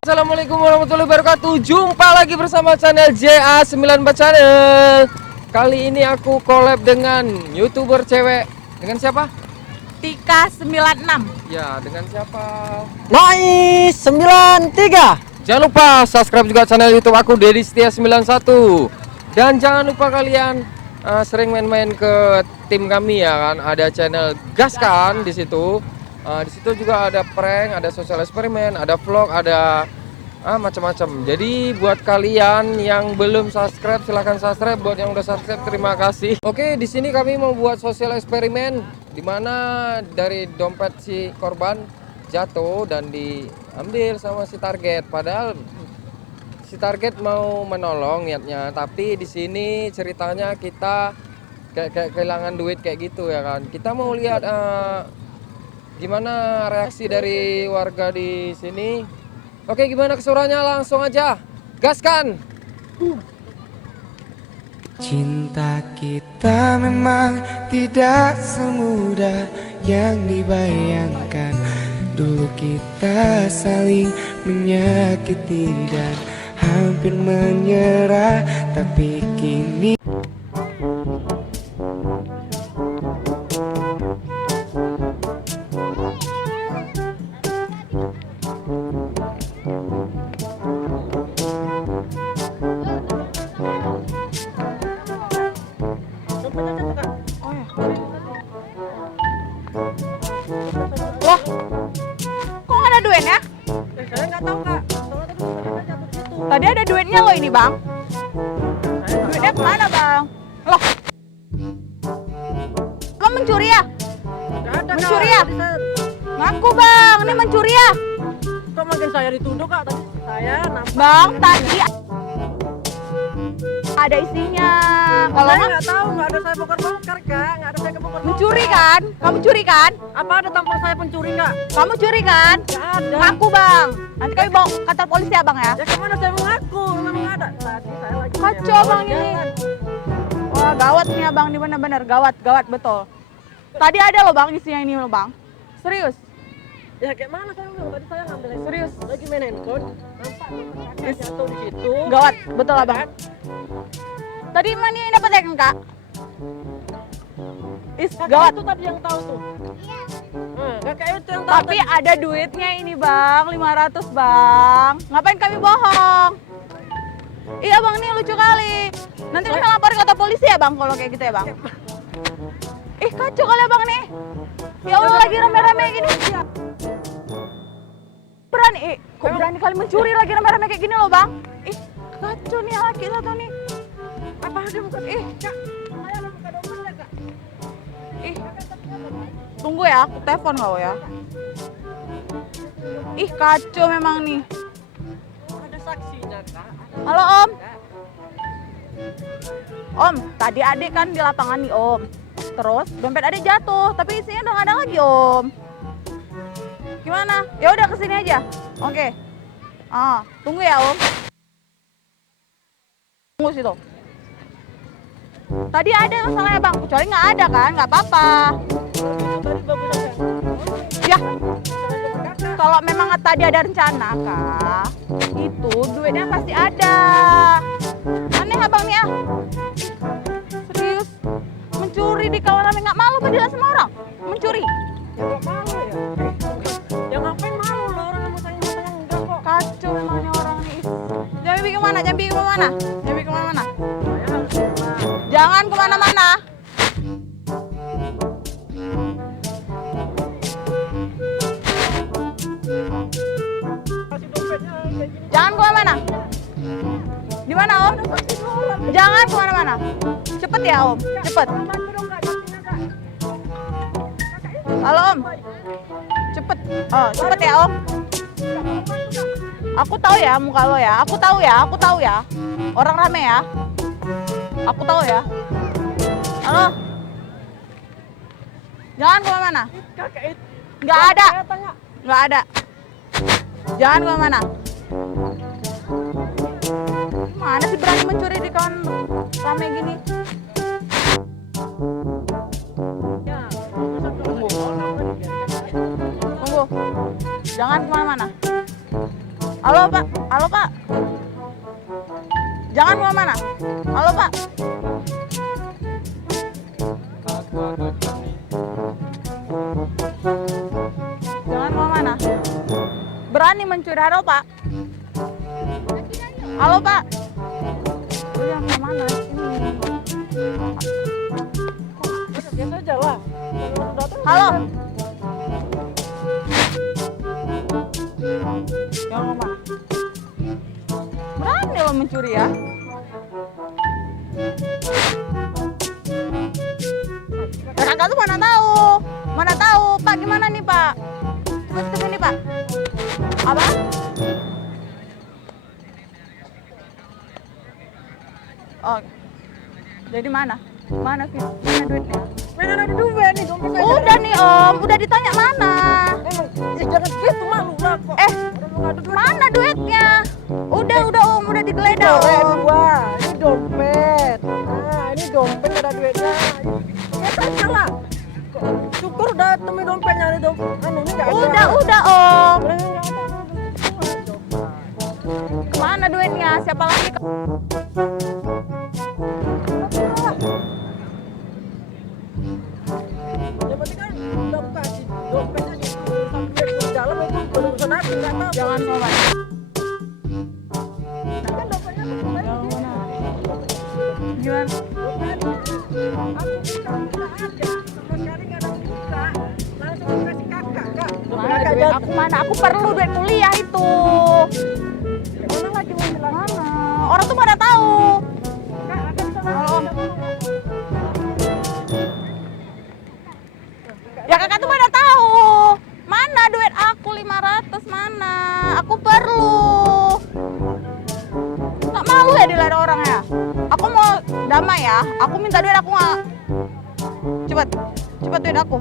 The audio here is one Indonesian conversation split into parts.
Assalamualaikum warahmatullahi wabarakatuh. Jumpa lagi bersama channel JA94 Channel. Kali ini aku collab dengan YouTuber cewek. Dengan siapa? Tika 96. Ya, dengan siapa? Noise 93. Jangan lupa subscribe juga channel YouTube aku Dedi Setia 91. Dan jangan lupa kalian sering main-main ke tim kami ya kan. Ada channel Gaskan di situ. Di situ juga ada prank, ada sosial eksperimen, ada vlog, ada macam-macam. Jadi buat kalian yang belum subscribe silahkan subscribe. Buat yang udah subscribe terima kasih. Oke, di sini kami mau buat sosial eksperimen di mana dari dompet si korban jatuh dan diambil sama si target. Padahal si target mau menolong niatnya, tapi di sini ceritanya kita kayak kehilangan duit kayak gitu ya kan. Kita mau lihat gimana reaksi dari warga di sini. Oke, gimana kesurannya? Langsung aja gaskan. Cinta kita memang tidak semudah yang dibayangkan. Dulu kita saling menyakiti dan hampir menyerah, tapi kini Loh, kok nggak ada duitnya? Saya nggak tahu kak. Tadi ada duitnya loh ini bang. Duitnya kemana bang? Loh, lo mencuri ya? Nggak ada. Mencuri Kak. ya? Tadi saya, Ngaku bang, ini mencuri ya? kok makin saya dituduh kak? Tadi saya nampak. Bang, tadi ada isinya. Kalau Saya nggak nggak tahu, nggak ada saya bongkar-bongkar kak. Nggak ada saya kebongkar. mencuri kan? Kamu curi kan? Apa ada tampang saya pencuri nggak? Kamu curi kan? Nggak ada. Ngaku bang. Nanti kami bawa kantor polisi ya bang ya? Ya kemana saya mengaku? Memang nggak ada. Tadi saya lagi. Kacau, nyewa Bang, di ini. jalan. Wah gawat nih abang, ini bener-bener gawat betul. Tadi ada loh bang isinya ini loh bang. Serius? Ya kayak mana saya bilang? Tadi saya ngambil handphone. Serius? Lagi main handphone. Nampak kakak jatuh di situ. Gawat, betul Ya abang. kan? Tadi mana ini dapat ya kan kak? Kakak Gawat. itu tadi yang tahu tuh. Iya. Kakak itu yang tahu. Tapi ada duitnya ini bang, 500 bang. Ngapain kami bohong? Iya bang, ini lucu kali. Nanti kami lapor ke kantor polisi ya bang kalau kayak gitu ya bang. Ih kacau kali abang nih. Ya Allah lagi rame-rame gini. Berani, kok berani kali mencuri lagi rame-rame kayak gini loh bang. Ih kacau nih laki satu nih. Apa ada bukan? Ih, Kak, saya ada buka dompetnya kak. ih. Tunggu ya, aku telepon kau ya. Ih kacau memang nih. Ada saksinya kak. Halo om. Om, tadi adik kan di lapangan nih om. Terus dompet adik jatuh, tapi isinya udah nggak ada lagi om. Gimana? Ya udah kesini aja. Oke. Tunggu ya om. Tunggu situ. Tadi ada masalahnya bang, kecuali nggak ada kan, nggak apa-apa. Tadi bagus aja. Ya, kalau memang tadi ada rencana kak, itu duitnya pasti ada. Aneh abang nih ya. Serius, mencuri di kawanan nggak malu padahal sama orang mencuri. Ya kok malu ya? Ya ngapain malu lo orang yang mau sayang enggak kok. Kacau memangnya orang nih. Jangan bikin kemana, jangan bikin kemana, jangan bikin kemana-mana. Saya harus pulang. Jangan kemana-mana. Kasih dompetnya kayak gini. Jangan kemana-mana. Di mana om? Jangan kemana-mana. Cepet ya om, cepet. Bantu dong kak, jalannya kak. Halo om, cepet. Cepet ya om. Aku tahu ya muka lo ya. Aku tahu ya. Orang rame ya. Aku tahu ya. Halo. Jangan kemana-mana. Kakak itu. Nggak ada. Saya tanya. Nggak ada. Jangan kemana-mana. Mana sih berani mencuri di kawan rame gini? Ya, Tunggu. Jangan kemana-mana. Halo Pak, halo Pak. Jangan kemana-mana. Halo Pak. Jangan kemana-mana. Berani mencuri. Halo Pak. Halo Pak. Lu yang kemana? Biasa aja lah. Halo. Jangan kemana? Berani lo mencuri ya? Ya kakak tuh mana tahu? Mana tahu? Pak gimana nih Pak? Terus ke sini Pak. Apa? Oh. Jadi mana? Mana Fit? Mana duitnya? Mana ada duit nih, dompet saya. Udah nih Om, udah ditanya mana? Emang, jangan gitu malu lah kok. Mana duitnya? Udah Om, udah digeledah Coret Om. dua, ini dompet. Nah, ini dompet ada duitnya. Ya saja lah. Syukur udah temuin dompetnya, ini dompet. Anu ini nggak ada. Udah Om. Udah, nggak ada. Mana duitnya? Siapa lagi? Ya berarti kan udah kasih dompetnya di sampai ke dalam itu berurusan aku nggak tahu. Jangan sobat. Nah, kan dompetnya tuh Jangan mana? Gimana? aku buka nggak ada sama sekali nggak ada buka. Langsung kasih kakak kak. Mana duit aku mana? Aku perlu duit kuliah itu. Mana lagi mau bilang? Mana? Orang tuh pada tahu. Kak akan sama. Halo Om. Ya kakak tuh pada tahu. Mana duit aku 500 mana? Aku perlu. Tak malu ya dilihat orang ya? Aku mau damai ya. Aku minta duit aku nggak. Cepat duit aku.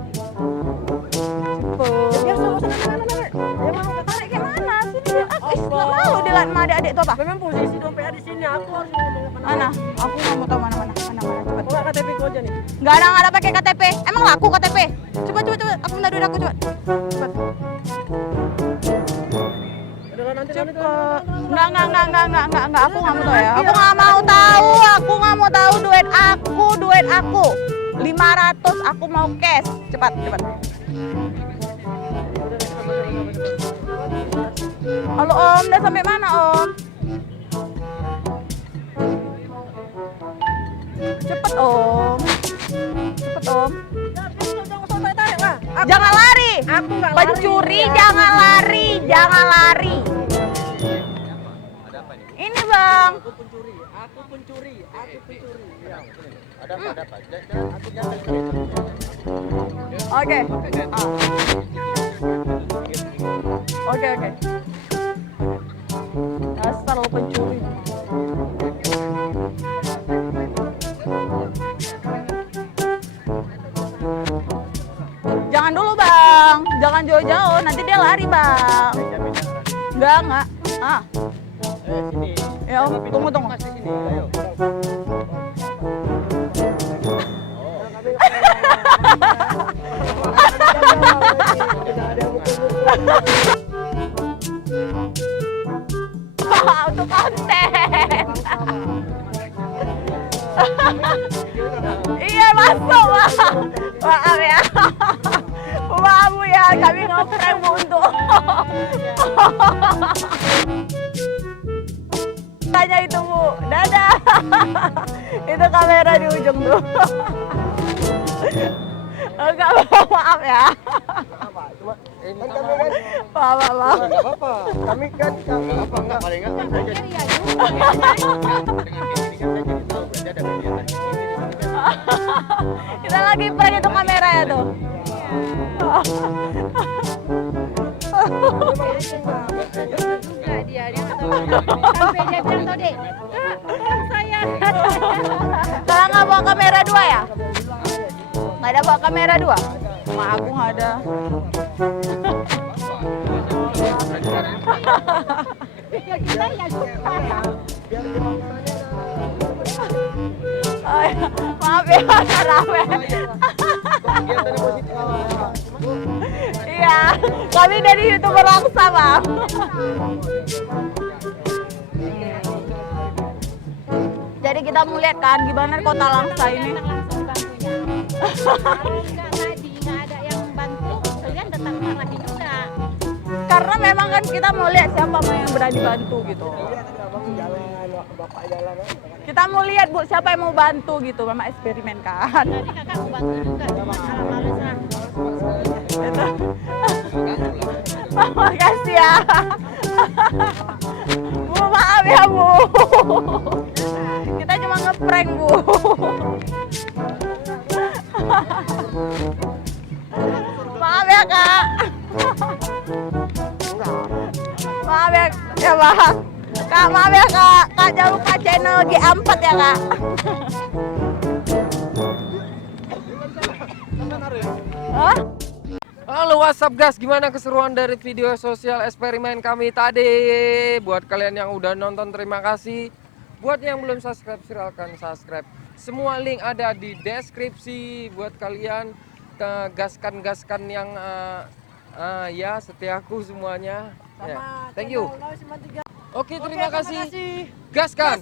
Ya sama sana. Ya mau Tarik kayak mana? Sini duit aku. Nggak malu dilihat sama adik-adik tuh apa? memang posisi dompetnya di sini. Aku harus ngomong apa Mana? Aku nggak mau tahu mana. Cepat. Enggak KTP ku aja nih. Nggak ada pakai KTP. Emang laku KTP? Cepat. Aku minta duit aku cepat. Udah nanti. Enggak. Aku nggak mau tahu ya. Aku nggak mau tahu. Aku nggak mau tahu duit aku. 500 aku mau cash. Cepat. Halo Om, udah sampai mana Om? Cepet Om. Jangan lari. Aku nggak lari. Pencuri jangan lari. Ini Bang. Aku pencuri. Ya. Ada apa? Oke. Oke. Dasar lo pencuri. Jangan dulu Bang. Jangan jauh-jauh. Nanti dia lari Bang. Enggak. Sini. Ya Om, tunggu. Sini, ayo. Untuk konten. Iya masuk Bang. Maaf ya. Maaf Bu ya, kami ngeprank Bu untuk. Tanya itu Bu, dadah. Itu kamera di ujung tuh. Enggak, maaf ya. Maaf. Enggak apa-apa. Kami kan enggak paling enggak kan saja. Kita lagi prank itu kamera ya tuh. Dia sampai dia bilang tau deh, saya. Kalau nggak bawa kamera 2 ya? Nggak ada bawa kamera 2? Wah, aku nggak ada. Kita ya suka. Oh, ya. Maaf ya, rame. Iya, kami dari YouTuber Langsa, Bang. tadi kita mau lihat kan gimana kota Langsa ini. Langsung bantunya. Kalau nggak tadi nggak ada yang bantu, kalian datang lagi juga. Karena memang kan kita mau lihat siapa yang berani bantu gitu. Bapak jalan. Kita mau lihat Bu siapa yang mau bantu gitu, Mama eksperimen kan. Tadi kakak mau bantu juga, cuma males lah. Makasih ya. Bu, maaf ya Bu. Kita cuma ngeprank Bu. Maaf ya Kak. Maaf ya Pak. Kak, maaf ya Kak. Kak jangan lupa channel G4 ya Kak. Hah? Halo WhatsApp guys, gimana keseruan dari video sosial eksperimen kami tadi? Buat kalian yang udah nonton terima kasih. Buat yang belum subscribe silahkan subscribe. Semua link ada di deskripsi buat kalian. Gaskan yang ya setiaku semuanya. Ya, thank you. Oke, terima kasih. Gaskan.